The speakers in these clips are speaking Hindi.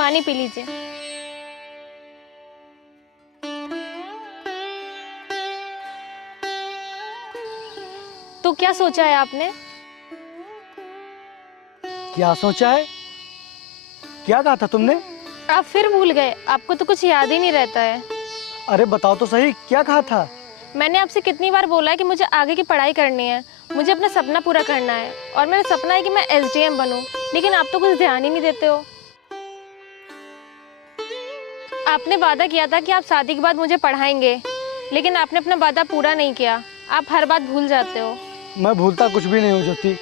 पानी पी लीजिए। तो क्या सोचा है आपने? क्या सोचा है? क्या कहा था तुमने? आप फिर भूल गए, आपको तो कुछ याद ही नहीं रहता है। अरे बताओ तो सही, क्या कहा था? मैंने आपसे कितनी बार बोला है कि मुझे आगे की पढ़ाई करनी है, मुझे अपना सपना पूरा करना है और मेरा सपना है कि मैं एसडीएम बनूं, लेकिन आप तो कुछ ध्यान ही नहीं देते हो। आपने वादा किया था कि आप शादी के बाद मुझे पढ़ाएंगे, लेकिन आपने अपना वादा पूरा नहीं किया। आप हर बात भूल जाते हो। मैं भूलता कुछ भी नहीं हूँ ज्योति,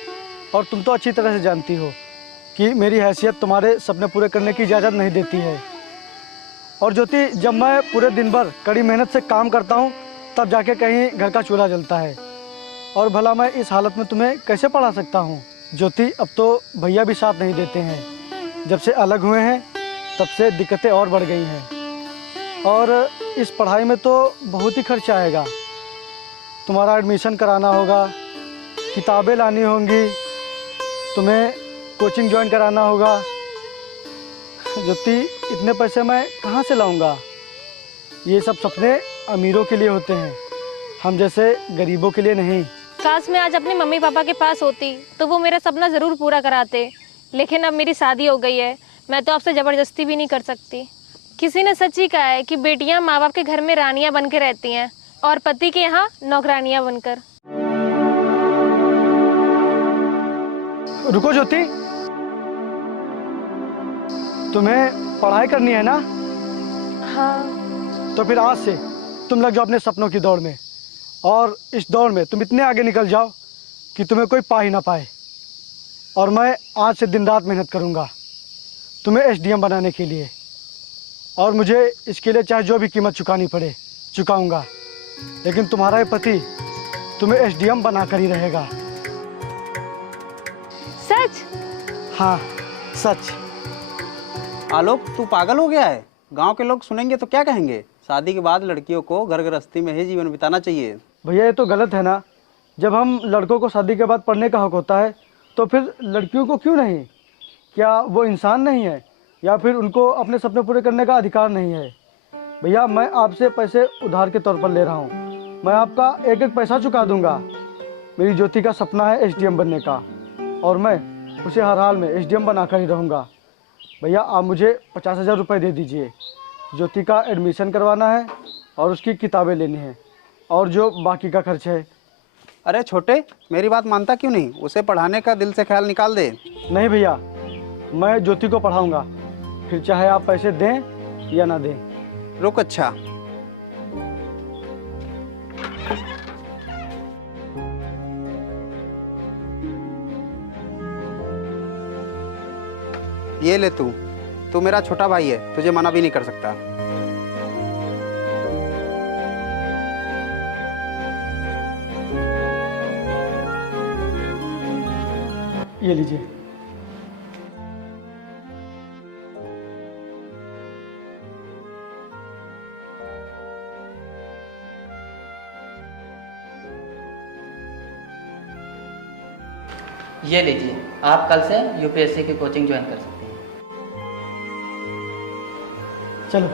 और तुम तो अच्छी तरह से जानती हो कि मेरी हैसियत तुम्हारे सपने पूरे करने की इजाज़त नहीं देती है। और ज्योति, जब मैं पूरे दिन भर कड़ी मेहनत से काम करता हूँ तब जाके कहीं घर का चूल्हा जलता है, और भला मैं इस हालत में तुम्हें कैसे पढ़ा सकता हूँ? ज्योति, अब तो भैया भी साथ नहीं देते हैं। जब से अलग हुए हैं तब से दिक्कतें और बढ़ गई हैं, और इस पढ़ाई में तो बहुत ही खर्चा आएगा। तुम्हारा एडमिशन कराना होगा, किताबें लानी होंगी, तुम्हें कोचिंग ज्वाइन कराना होगा। ज्योति, इतने पैसे मैं कहाँ से लाऊंगा? ये सब सपने अमीरों के लिए होते हैं, हम जैसे गरीबों के लिए नहीं। काश मैं आज अपने मम्मी पापा के पास होती तो वो मेरा सपना ज़रूर पूरा कराते, लेकिन अब मेरी शादी हो गई है, मैं तो आपसे ज़बरदस्ती भी नहीं कर सकती। किसी ने सच ही कहा है कि बेटियां माँ बाप के घर में रानियां बन के रहती हैं और पति के यहाँ नौकरानियां बनकर। रुको ज्योति, तुम्हें पढ़ाई करनी है ना? हाँ। तो फिर आज से तुम लग जाओ अपने सपनों की दौड़ में, और इस दौड़ में तुम इतने आगे निकल जाओ कि तुम्हें कोई पा ही ना पाए। और मैं आज से दिन रात मेहनत करूंगा तुम्हें एसडीएम बनाने के लिए, और मुझे इसके लिए चाहे जो भी कीमत चुकानी पड़े चुकाऊंगा, लेकिन तुम्हारा ये पति तुम्हें एसडीएम बनाकर ही रहेगा। सच? हाँ, सच। आलोक, तू पागल हो गया है? गांव के लोग सुनेंगे तो क्या कहेंगे? शादी के बाद लड़कियों को घर गृहस्थी में ही जीवन बिताना चाहिए। भैया, ये तो गलत है ना। जब हम लड़कों को शादी के बाद पढ़ने का हक होता है तो फिर लड़कियों को क्यों नहीं? क्या वो इंसान नहीं है, या फिर उनको अपने सपने पूरे करने का अधिकार नहीं है? भैया, मैं आपसे पैसे उधार के तौर पर ले रहा हूँ, मैं आपका एक एक पैसा चुका दूंगा। मेरी ज्योति का सपना है एसडीएम बनने का, और मैं उसे हर हाल में एसडीएम बनाकर ही रहूँगा। भैया, आप मुझे 50,000 रुपये दे दीजिए। ज्योति का एडमिशन करवाना है और उसकी किताबें लेनी है, और जो बाकी का खर्च है। अरे छोटे, मेरी बात मानता क्यों नहीं? उसे पढ़ाने का दिल से ख्याल निकाल दे। नहीं भैया, मैं ज्योति को पढ़ाऊंगा, फिर चाहे आप पैसे दें या ना दें। रुक, अच्छा ये ले, तू मेरा छोटा भाई है, तुझे मना भी नहीं कर सकता। ये लीजिए। ये लीजिए, आप कल से यूपीएससी की कोचिंग ज्वाइन कर सकते हैं। चलो।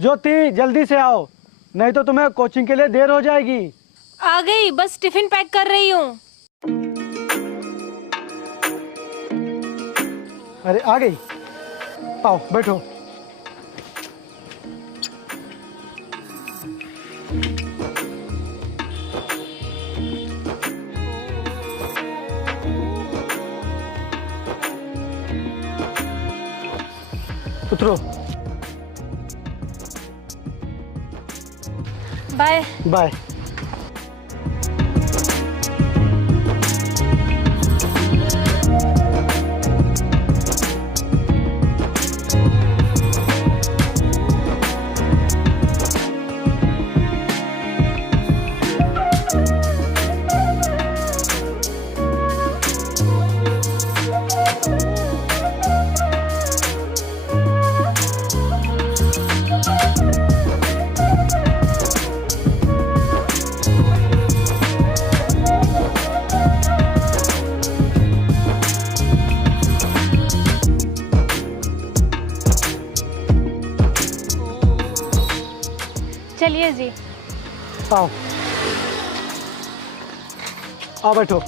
ज्योति, जल्दी से आओ, नहीं तो तुम्हें कोचिंग के लिए देर हो जाएगी। आ गई, बस टिफिन पैक कर रही हूँ। अरे आ गई, आओ बैठो। उतरो। Bye bye. चलिए जी। आओ आओ बैठो।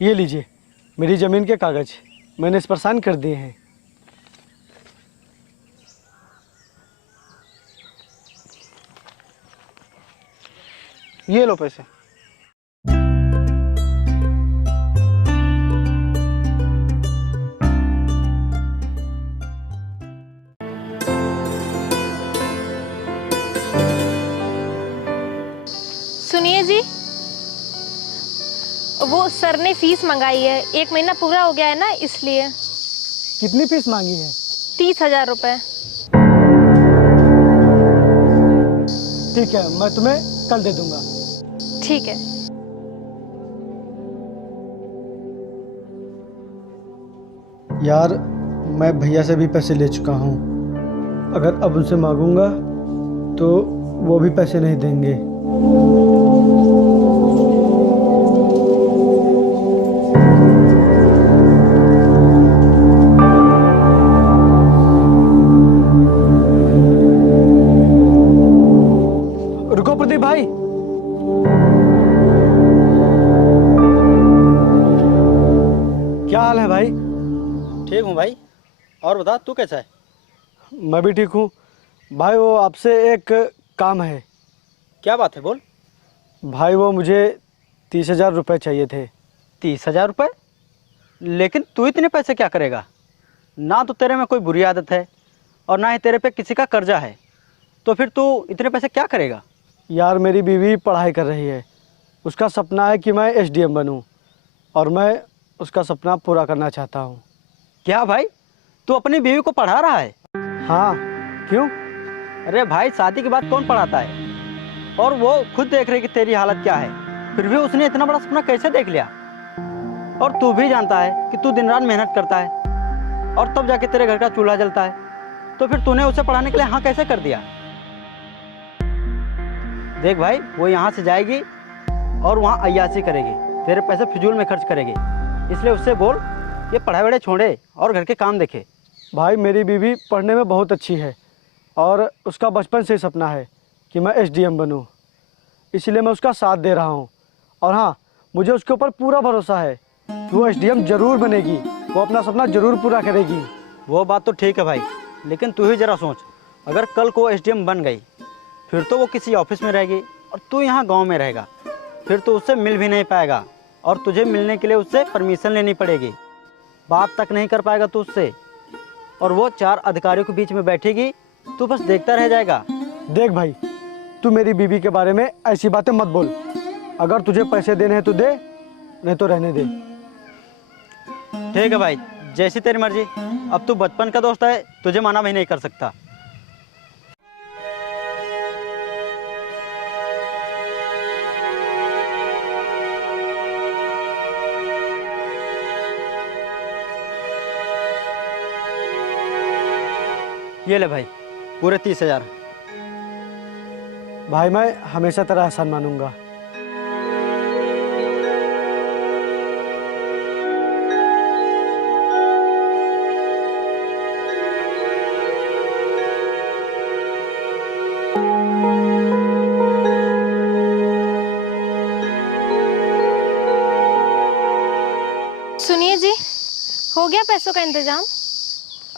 ये लीजिए मेरी ज़मीन के कागज़, मैंने इस पर साइन कर दिए हैं। ये लो पैसे। सुनिए जी, वो सर ने फीस मंगाई है, 1 महीना पूरा हो गया है ना, इसलिए। कितनी फीस मांगी है? 30,000 रुपये। ठीक है, मैं तुम्हें कल दे दूंगा। ठीक है। यार मैं भैया से भी पैसे ले चुका हूँ, अगर अब उनसे मांगूंगा तो वो भी पैसे नहीं देंगे। रुको प्रदीप भाई। क्या हाल है भाई? ठीक हूँ भाई, और बता तू कैसा है? मैं भी ठीक हूँ भाई। वो आपसे एक काम है। क्या बात है, बोल। भाई वो मुझे 30,000 रुपये चाहिए थे। 30,000 रुपये? लेकिन तू इतने पैसे क्या करेगा? ना तो तेरे में कोई बुरी आदत है और ना ही तेरे पे किसी का कर्जा है, तो फिर तू इतने पैसे क्या करेगा? यार मेरी बीवी पढ़ाई कर रही है, उसका सपना है कि मैं एसडीएम बनूं और मैं उसका सपना पूरा करना चाहता हूं। क्या भाई, तू अपनी बीवी को पढ़ा रहा है? हाँ, क्यों? अरे भाई, शादी के बाद कौन पढ़ाता है? और वो खुद देख रही कि तेरी हालत क्या है, फिर भी उसने इतना बड़ा सपना कैसे देख लिया? और तू भी जानता है कि तू दिन रात मेहनत करता है और तब जाके तेरे घर का चूल्हा जलता है, तो फिर तूने उसे पढ़ाने के लिए हाँ कैसे कर दिया? देख भाई, वो यहाँ से जाएगी और वहाँ अय्याशी करेगी, तेरे पैसे फिजूल में खर्च करेगी, इसलिए उससे बोल ये पढ़ाई वढ़ाई छोड़े और घर के काम देखे। भाई मेरी बीवी पढ़ने में बहुत अच्छी है और उसका बचपन से ही सपना है कि मैं एसडीएम बनूं, इसलिए मैं उसका साथ दे रहा हूं। और हाँ, मुझे उसके ऊपर पूरा भरोसा है कि वो एसडीएम जरूर बनेगी, वो अपना सपना जरूर पूरा करेगी। वो बात तो ठीक है भाई, लेकिन तू ही ज़रा सोच, अगर कल को एसडीएम बन गई फिर तो वो किसी ऑफिस में रहेगी और तू यहाँ गांव में रहेगा, फिर तो उससे मिल भी नहीं पाएगा और तुझे मिलने के लिए उससे परमिशन लेनी पड़ेगी, बात तक नहीं कर पाएगा तू उससे, और वो 4 अधिकारियों के बीच में बैठेगी, तू बस देखता रह जाएगा। देख भाई, तू मेरी बीवी के बारे में ऐसी बातें मत बोल। अगर तुझे पैसे देने हैं तो दे, नहीं तो रहने दे। ठीक है भाई, जैसी तेरी मर्जी। अब तू बचपन का दोस्त है, तुझे मना भी नहीं कर सकता। ये ले भाई, पूरे 30,000। भाई मैं हमेशा तेरा एहसान मानूंगा। सुनिए जी, हो गया पैसों का इंतजाम?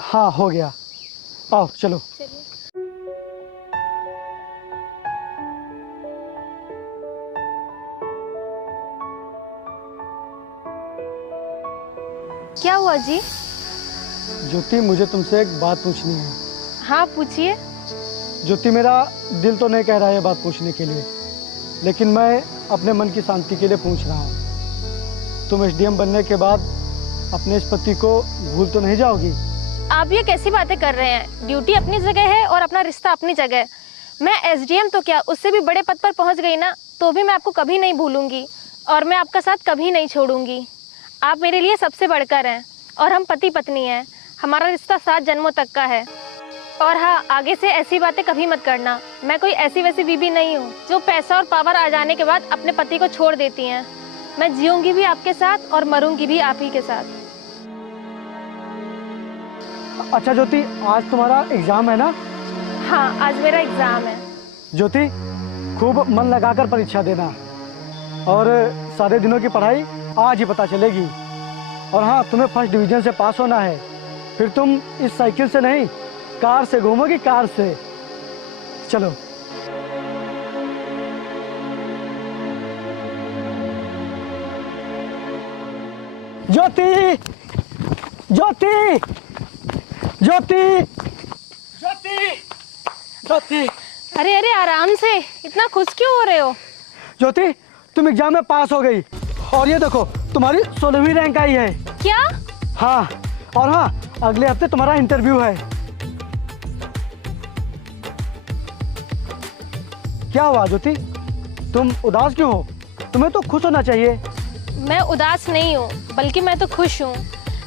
हाँ हो गया, आओ चलो। चलिए। क्या हुआ जी? ज्योति, मुझे तुमसे एक बात पूछनी है। हाँ पूछिए। ज्योति, मेरा दिल तो नहीं कह रहा है ये बात पूछने के लिए, लेकिन मैं अपने मन की शांति के लिए पूछ रहा हूँ। तुम एसडीएम बनने के बाद अपने इस पति को भूल तो नहीं जाओगी? आप ये कैसी बातें कर रहे हैं? ड्यूटी अपनी जगह है और अपना रिश्ता अपनी जगह है। मैं एसडीएम तो क्या, उससे भी बड़े पद पर पहुंच गई ना, तो भी मैं आपको कभी नहीं भूलूंगी और मैं आपका साथ कभी नहीं छोड़ूंगी। आप मेरे लिए सबसे बढ़कर हैं और हम पति पत्नी हैं। हमारा रिश्ता 7 जन्मों तक का है। और हाँ, आगे से ऐसी बातें कभी मत करना। मैं कोई ऐसी वैसी बीबी नहीं हूँ जो पैसा और पावर आ जाने के बाद अपने पति को छोड़ देती हैं। मैं जीऊंगी भी आपके साथ और मरूंगी भी आप ही के साथ। अच्छा ज्योति, आज तुम्हारा एग्जाम है ना? हाँ, आज मेरा एग्जाम है। ज्योति, खूब मन लगाकर परीक्षा देना और सारे दिनों की पढ़ाई आज ही पता चलेगी। और हाँ, तुम्हें फर्स्ट डिवीजन से पास होना है। फिर तुम इस साइकिल से नहीं, कार से घूमोगी, कार से। चलो। ज्योति, ज्योति, ज्योति, ज्योति, ज्योति। अरे अरे, आराम से, इतना खुश क्यों हो रहे हो? ज्योति, तुम एग्जाम में पास हो गई और ये देखो तुम्हारी 16वीं रैंक आई है। क्या? हाँ, और हाँ, अगले हफ्ते तुम्हारा इंटरव्यू है। क्या हुआ ज्योति, तुम उदास क्यों हो? तुम्हें तो खुश होना चाहिए। मैं उदास नहीं हूँ, बल्कि मैं तो खुश हूँ।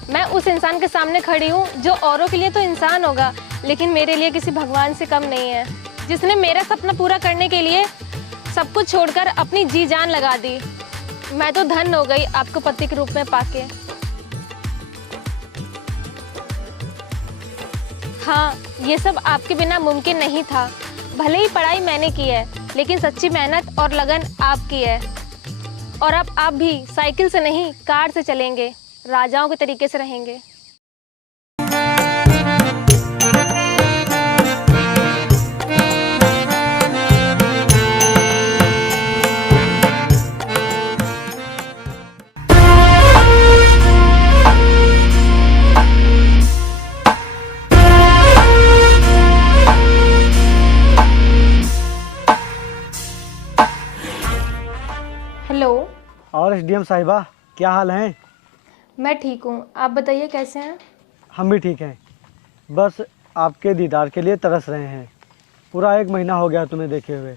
मैं उस इंसान के सामने खड़ी हूँ जो औरों के लिए तो इंसान होगा, लेकिन मेरे लिए किसी भगवान से कम नहीं है, जिसने मेरा सपना पूरा करने के लिए सब कुछ छोड़कर अपनी जी जान लगा दी। मैं तो धन्य हो गई आपको पति के रूप में पाके। हाँ, ये सब आपके बिना मुमकिन नहीं था। भले ही पढ़ाई मैंने की है, लेकिन सच्ची मेहनत और लगन आपकी है। और अब आप भी साइकिल से नहीं, कार से चलेंगे, राजाओं के तरीके से रहेंगे। हेलो। और एसडीएम साहिबा, क्या हाल है? मैं ठीक हूँ, आप बताइए कैसे हैं? हम भी ठीक हैं, बस आपके दीदार के लिए तरस रहे हैं। पूरा 1 महीना हो गया तुम्हें देखे हुए,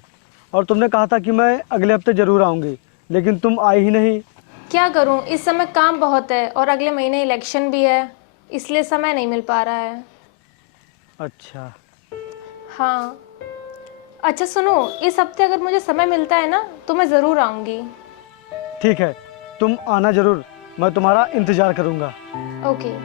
और तुमने कहा था कि मैं अगले हफ्ते ज़रूर आऊँगी, लेकिन तुम आई ही नहीं। क्या करूँ, इस समय काम बहुत है और अगले महीने इलेक्शन भी है, इसलिए समय नहीं मिल पा रहा है। अच्छा। हाँ, अच्छा सुनो, इस हफ्ते अगर मुझे समय मिलता है ना, तो मैं ज़रूर आऊँगी। ठीक है, तुम आना ज़रूर, मैं तुम्हारा इंतज़ार करूँगा। ओके।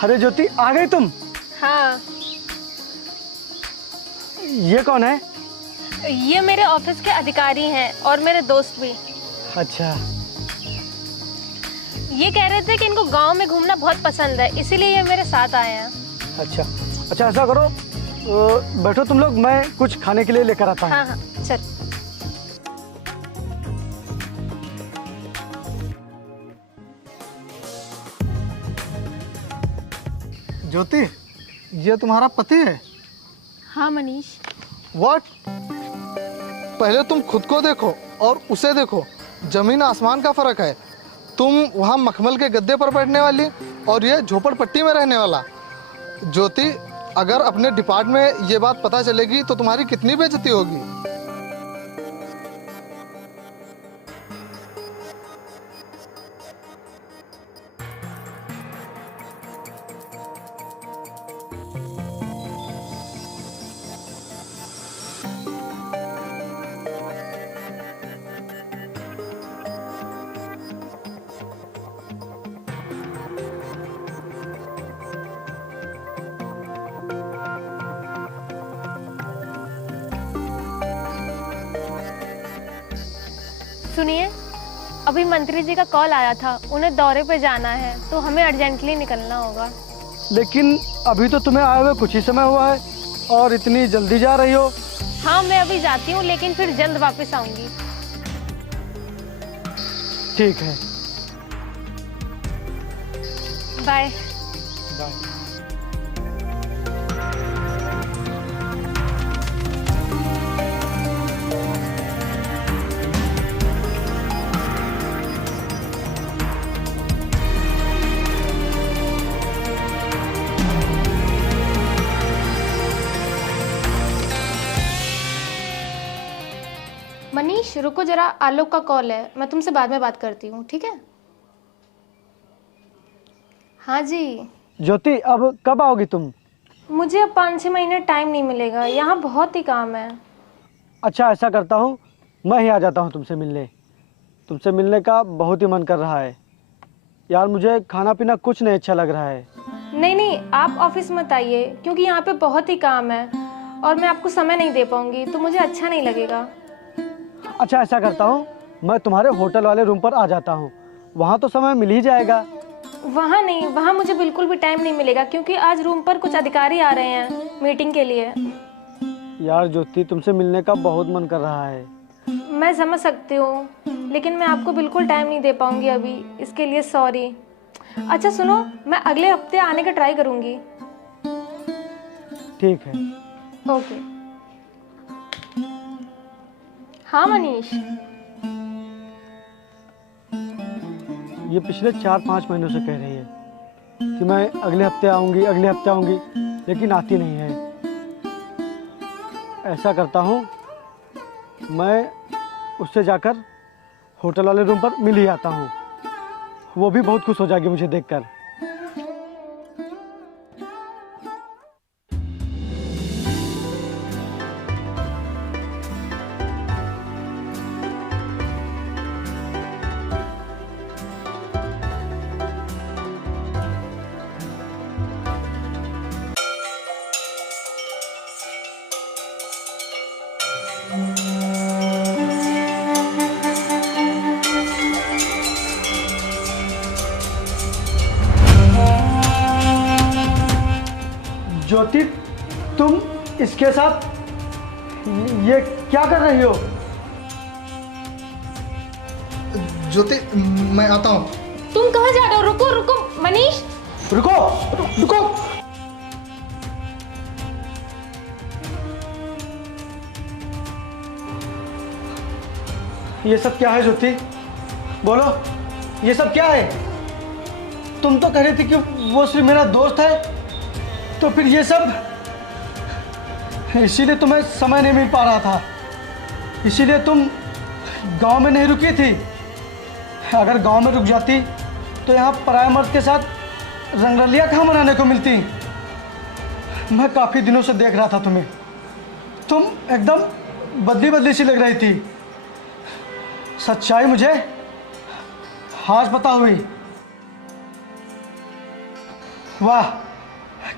अरे ज्योति, आ गई तुम? हाँ, ये कौन है? ये मेरे ऑफिस के अधिकारी हैं और मेरे दोस्त भी। अच्छा। ये कह रहे थे कि इनको गांव में घूमना बहुत पसंद है, इसीलिए ये मेरे साथ आए हैं। अच्छा अच्छा, ऐसा करो, बैठो तुम लोग, मैं कुछ खाने के लिए लेकर आता हूँ। हाँ हाँ, चल। ज्योति, ये तुम्हारा पति है? हाँ मनीष। व्हाट? पहले तुम खुद को देखो और उसे देखो, जमीन आसमान का फर्क है। तुम वहाँ मखमल के गद्दे पर बैठने वाली और ये झोपड़पट्टी में रहने वाला। ज्योति, अगर अपने डिपार्टमेंट में ये बात पता चलेगी तो तुम्हारी कितनी बेइज्जती होगी। सुनिए, अभी मंत्री जी का कॉल आया था, उन्हें दौरे पे जाना है तो हमें अर्जेंटली निकलना होगा। लेकिन अभी तो तुम्हें आए हुए कुछ ही समय हुआ है और इतनी जल्दी जा रही हो। हाँ मैं अभी जाती हूँ, लेकिन फिर जल्द वापस आऊंगी। ठीक है, बाय। बाय। मनीष रुको जरा, आलोक का कॉल है, मैं तुमसे बाद में बात करती हूँ, ठीक है? हाँ जी। ज्योति, अब कब आओगी तुम? मुझे अब 5-6 महीने टाइम नहीं मिलेगा, यहाँ बहुत ही काम है। अच्छा, ऐसा करता हूँ, मैं ही आ जाता हूँ तुमसे मिलने। तुमसे मिलने का बहुत ही मन कर रहा है यार। मुझे खाना पीना कुछ नहीं अच्छा लग रहा है। नहीं नहीं, आप ऑफिस मत आइए, क्योंकि यहाँ पे बहुत ही काम है और मैं आपको समय नहीं दे पाऊंगी, तो मुझे अच्छा नहीं लगेगा। अच्छा, ऐसा करता हूँ, मैं तुम्हारे होटल वाले रूम पर आ जाता हूँ, वहाँ तो समय मिल ही जाएगा। वहाँ नहीं, वहाँ मुझे बिल्कुल भी टाइम नहीं मिलेगा, क्योंकि आज रूम पर कुछ अधिकारी आ रहे हैं मीटिंग के लिए। यार ज्योति, तुमसे मिलने का बहुत मन कर रहा है। मैं समझ सकती हूँ, लेकिन मैं आपको बिल्कुल टाइम नहीं दे पाऊंगी अभी, इसके लिए सॉरी। अच्छा सुनो, मैं अगले हफ्ते आने का ट्राई करूँगी। ठीक है। ओके। हाँ मनीष। ये पिछले 4-5 महीनों से कह रही है कि मैं अगले हफ्ते आऊँगी, अगले हफ्ते आऊँगी, लेकिन आती नहीं है। ऐसा करता हूँ, मैं उससे जाकर होटल वाले रूम पर मिल ही आता हूँ, वो भी बहुत खुश हो जाएगी मुझे देखकर। ज्योति, तुम इसके साथ ये क्या कर रही हो? ज्योति, मैं आता हूँ। तुम कहाँ जा रहे हो? रुको रुको मनीष। रुको, रुको। ये सब क्या है ज्योति? बोलो, ये सब क्या है? तुम तो कह रही थी कि वो सिर्फ मेरा दोस्त है, तो फिर ये सब? इसीलिए तुम्हें समय नहीं मिल पा रहा था, इसीलिए तुम गांव में नहीं रुकी थी। अगर गांव में रुक जाती तो यहाँ पराये मर्द के साथ रंगरलिया कहाँ मनाने को मिलती। मैं काफ़ी दिनों से देख रहा था तुम्हें, तुम एकदम बदली बदली सी लग रही थी। सच्चाई मुझे आज पता हुई। वाह,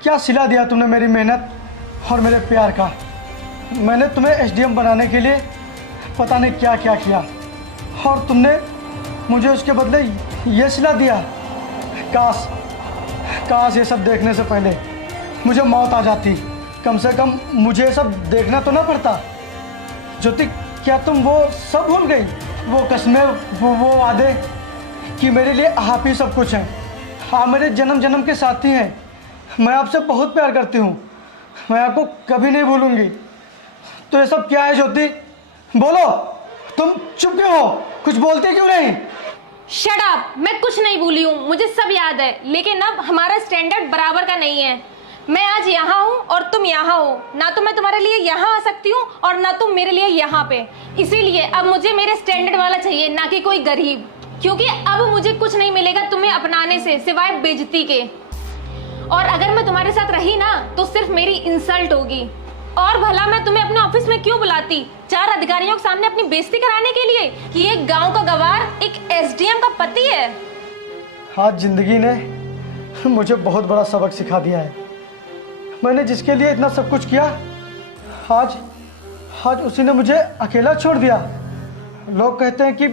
क्या सिला दिया तुमने मेरी मेहनत और मेरे प्यार का। मैंने तुम्हें एसडीएम बनाने के लिए पता नहीं क्या क्या किया, और तुमने मुझे उसके बदले ये सिला दिया। काश काश ये सब देखने से पहले मुझे मौत आ जाती, कम से कम मुझे ये सब देखना तो ना पड़ता। ज्योति, क्या तुम वो सब भूल गई? वो कस्में, वो वादे कि मेरे लिए आप ही सब कुछ हैं, आप मेरे जन्म जन्म के साथी हैं। मैं आपसे बहुत प्यार करती हूँ, मैं आपको कभी नहीं भूलूंगी। तो ये सब क्या है ज्योति? बोलो, तुम चुप क्यों हो? कुछ बोलते क्यों नहीं? शट अप, मैं कुछ नहीं भूली हूँ, मुझे सब याद है, लेकिन अब हमारा स्टैंडर्ड बराबर का नहीं है। मैं आज यहाँ हूँ और तुम यहाँ हो, ना तो मैं तुम्हारे लिए यहाँ आ सकती हूँ और ना तुम मेरे लिए यहाँ पे। इसीलिए अब मुझे मेरे स्टैंडर्ड वाला चाहिए, ना कि कोई गरीब, क्योंकि अब मुझे कुछ नहीं मिलेगा तुम्हें अपनाने से सिवाय बेइज्जती के। और अगर मैं तुम्हारे साथ रही ना तो सिर्फ मेरी इंसल्ट होगी। और भला मैं तुम्हें अपने ऑफिस में क्यों बुलाती, 4 अधिकारियों के सामने अपनी बेइज्जती कराने के लिए कि एक गांव का गवार एक एसडीएम का पति है? आज जिंदगी ने मुझे बहुत बड़ा सबक सिखा दिया है। मैंने जिसके लिए इतना सब कुछ किया, आज उसी ने मुझे अकेला छोड़ दिया। लोग कहते हैं कि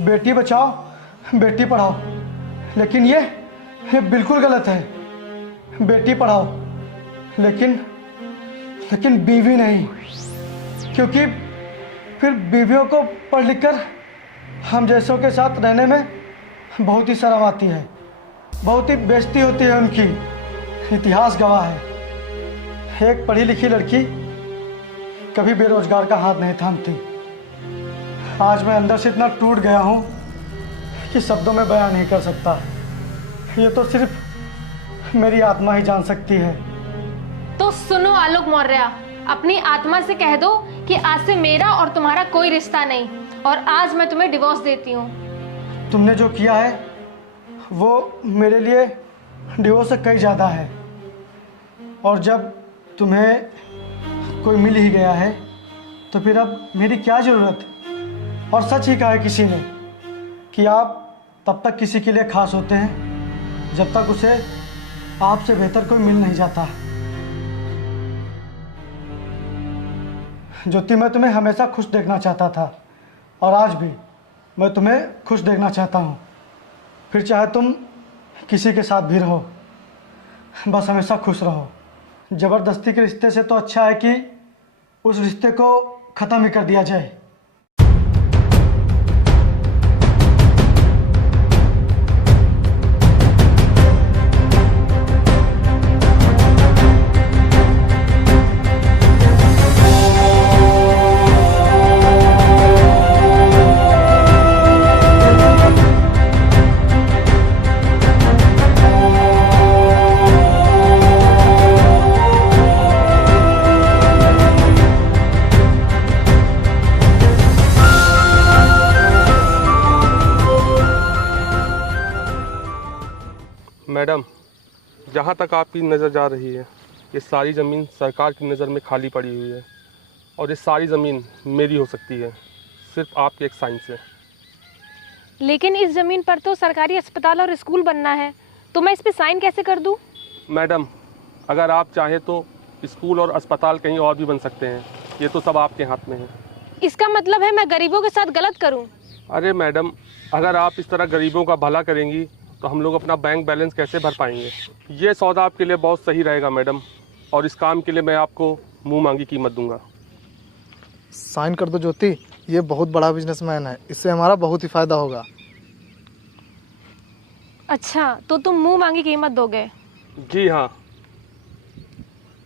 बेटी बचाओ बेटी पढ़ाओ, लेकिन ये बिल्कुल गलत है। बेटी पढ़ाओ लेकिन बीवी नहीं, क्योंकि फिर बीवियों को पढ़ लिख कर हम जैसों के साथ रहने में बहुत ही शर्म आती है, बहुत ही बेइज्जती होती है उनकी। इतिहास गवाह है, एक पढ़ी लिखी लड़की कभी बेरोजगार का हाथ नहीं थामती। आज मैं अंदर से इतना टूट गया हूँ कि शब्दों में बयान नहीं कर सकता। ये तो सिर्फ मेरी आत्मा ही जान सकती है। तो सुनो आलोक मौर्य, अपनी आत्मा से कह दो कि आज से मेरा और तुम्हारा कोई रिश्ता नहीं, और आज मैं तुम्हें डिवोर्स देती हूँ। तुमने जो किया है वो मेरे लिए डिवोर्स से कई ज़्यादा है, और जब तुम्हें कोई मिल ही गया है तो फिर अब मेरी क्या ज़रूरत। और सच ही कहा है किसी ने कि आप तब तक किसी के लिए खास होते हैं जब तक उसे आपसे बेहतर कोई मिल नहीं जाता। ज्योति, मैं तुम्हें हमेशा खुश देखना चाहता था, और आज भी मैं तुम्हें खुश देखना चाहता हूँ। फिर चाहे तुम किसी के साथ भी रहो, बस हमेशा खुश रहो। ज़बरदस्ती के रिश्ते से तो अच्छा है कि उस रिश्ते को ख़त्म ही कर दिया जाए। मैडम, जहाँ तक आपकी नज़र जा रही है, ये सारी ज़मीन सरकार की नज़र में खाली पड़ी हुई है, और ये सारी ज़मीन मेरी हो सकती है सिर्फ आपके एक साइन से। लेकिन इस जमीन पर तो सरकारी अस्पताल और स्कूल बनना है, तो मैं इस पे साइन कैसे कर दूं? मैडम, अगर आप चाहें तो स्कूल और अस्पताल कहीं और भी बन सकते हैं, ये तो सब आपके हाथ में है। इसका मतलब है मैं गरीबों के साथ गलत करूं? अरे मैडम, अगर आप इस तरह गरीबों का भला करेंगी तो हम लोग अपना बैंक बैलेंस कैसे भर पाएंगे। ये सौदा आपके लिए बहुत सही रहेगा मैडम, और इस काम के लिए मैं आपको मुंह मांगी कीमत दूंगा। साइन कर दो ज्योति, ये बहुत बड़ा बिजनेसमैन है, इससे हमारा बहुत ही फायदा होगा। अच्छा, तो तुम मुंह मांगी कीमत दोगे? जी हाँ।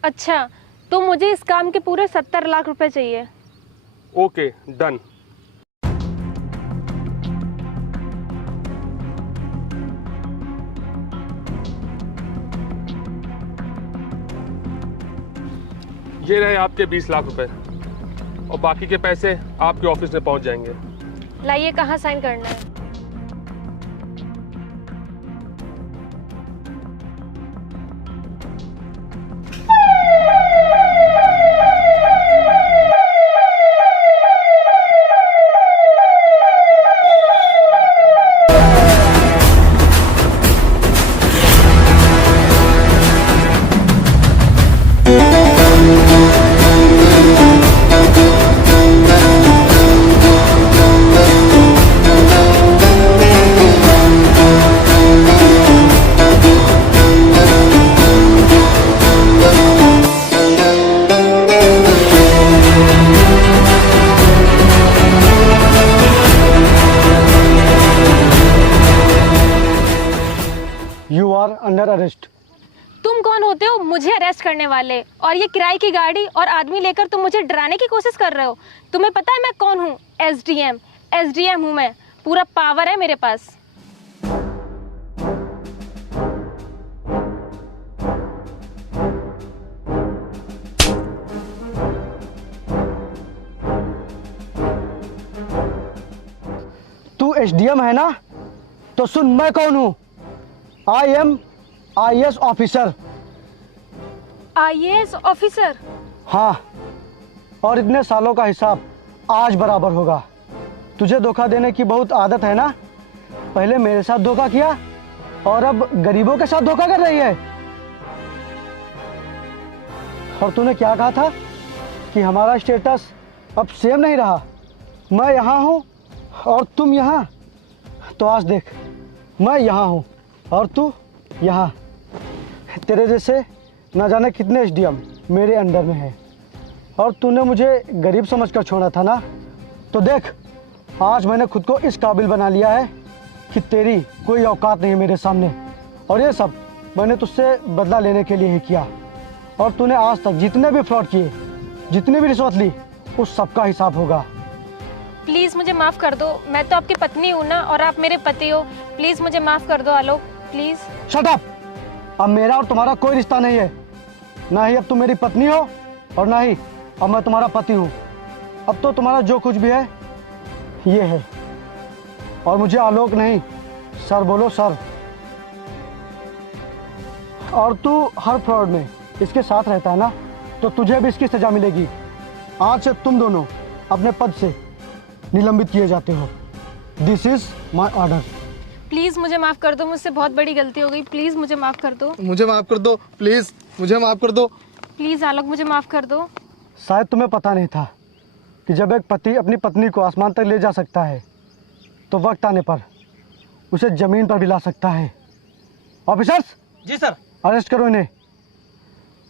अच्छा, तो मुझे इस काम के पूरे 70 लाख रुपए चाहिए। Okay, done. ये रहे आपके 20 लाख रुपए, और बाकी के पैसे आपके ऑफिस में पहुंच जाएंगे। लाइए, कहाँ साइन करना है? You are under arrest. तुम कौन होते हो मुझे अरेस्ट करने वाले? और ये किराए की गाड़ी और आदमी लेकर तुम मुझे डराने की कोशिश कर रहे हो। तुम्हें पता है मैं कौन हूँ? एसडीएम हूँ मैं, पूरा पावर है मेरे पास। तू एसडीएम है ना? तो सुन, मैं कौन हूँ। I am IAS officer. IAS officer? हाँ, और इतने सालों का हिसाब आज बराबर होगा। तुझे धोखा देने की बहुत आदत है ना? पहले मेरे साथ धोखा किया और अब गरीबों के साथ धोखा कर रही है। और तूने क्या कहा था कि हमारा स्टेटस अब सेम नहीं रहा। मैं यहाँ हूँ और तुम यहाँ। तो आज देख, मैं यहाँ हूँ और तू यहाँ। तेरे जैसे ना जाने कितने एसडीएम मेरे अंडर में है, और तूने मुझे गरीब समझकर छोड़ा था ना। तो देख, आज मैंने खुद को इस काबिल बना लिया है कि तेरी कोई औकात नहीं है मेरे सामने। और ये सब मैंने तुझसे बदला लेने के लिए ही किया। और तूने आज तक जितने भी फ्रॉड किए, जितनी भी रिश्वत ली, उस सब का हिसाब होगा। प्लीज़ मुझे माफ़ कर दो, मैं तो आपकी पत्नी हूँ ना, और आप मेरे पति हो। प्लीज़ मुझे माफ़ कर दो आलोक, प्लीज़। Shut up! अब मेरा और तुम्हारा कोई रिश्ता नहीं है। ना ही अब तुम मेरी पत्नी हो और ना ही अब मैं तुम्हारा पति हूँ। अब तो तुम्हारा जो कुछ भी है ये है, और मुझे आलोक नहीं सर बोलो, सर। और तू हर फ्रॉड में इसके साथ रहता है ना, तो तुझे भी इसकी सजा मिलेगी। आज से तुम दोनों अपने पद से निलंबित किए जाते हो। This is my order. Please मुझे माफ़ कर दो, मुझसे बहुत बड़ी गलती हो गई। प्लीज़ मुझे माफ़ कर दो। मुझे माफ़ कर दो प्लीज़, मुझे माफ़ कर दो। प्लीज़ आलोक, मुझे माफ़ कर दो। शायद तुम्हें पता नहीं था कि जब एक पति अपनी पत्नी को आसमान तक ले जा सकता है, तो वक्त आने पर उसे ज़मीन पर भी ला सकता है। ऑफिसर्स, जी सर। अरेस्ट करो इन्हें।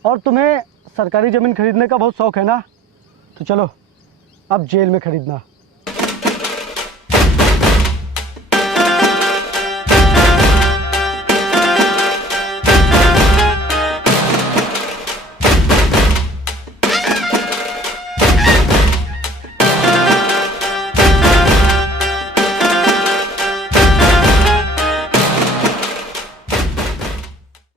और तुम्हें सरकारी ज़मीन खरीदने का बहुत शौक है ना, तो चलो अब जेल में खरीदना।